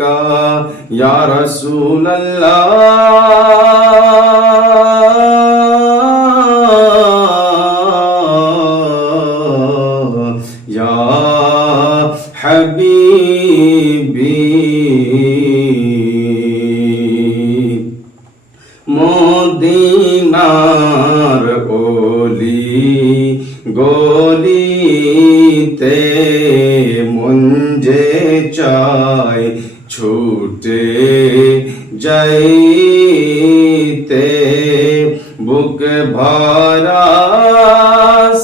का या रसूल अल्लाह গলিতে মঞ্জে চাই ছুটে যাইতে বুক ভরা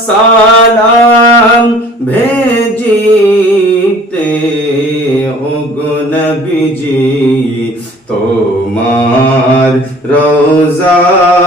সালাম ভেজিতে ওগনবিজি তোমার রোজাতে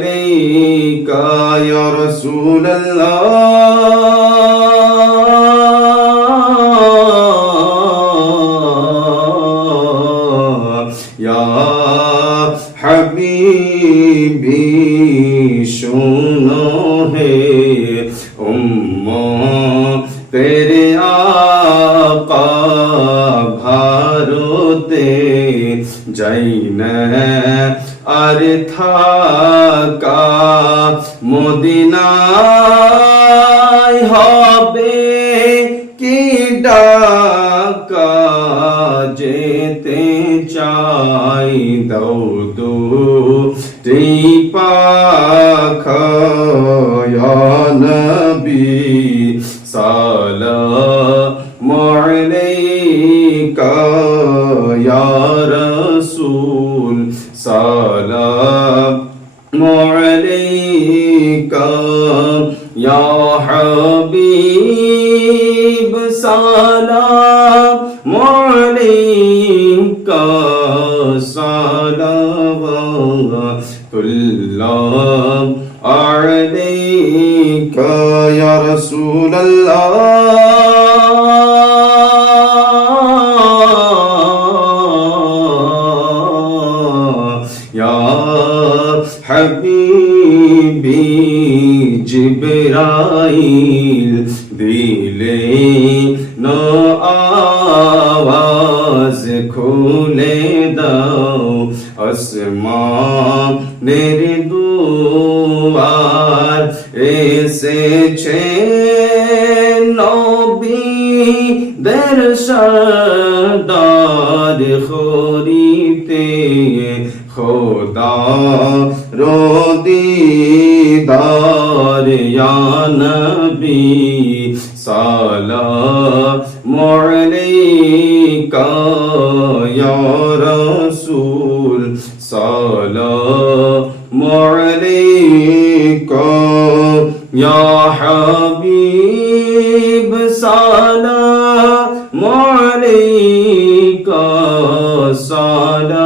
إليك يا رسول الله. يا حبيبي شنو ہے امّا تیرے آقا بھاروتے جائنے আর থাকা মদিনায় হবে কি ডাকা যেতে চাই দৌ দু পাখ নবী সালাম سلام عليك يا حبيب سلام. عليك سلام الله عليك يا رسول الله. জিবরাইল দিলে নো আওয়াজ খুলে দাও আসমানের দুয়ার এসেছে নবী দের সরদার খরিতে خدا رو دیدار یا نبی سلام علیکا یا رسول سلام علیکا یا حبیب سلام علیکا سلام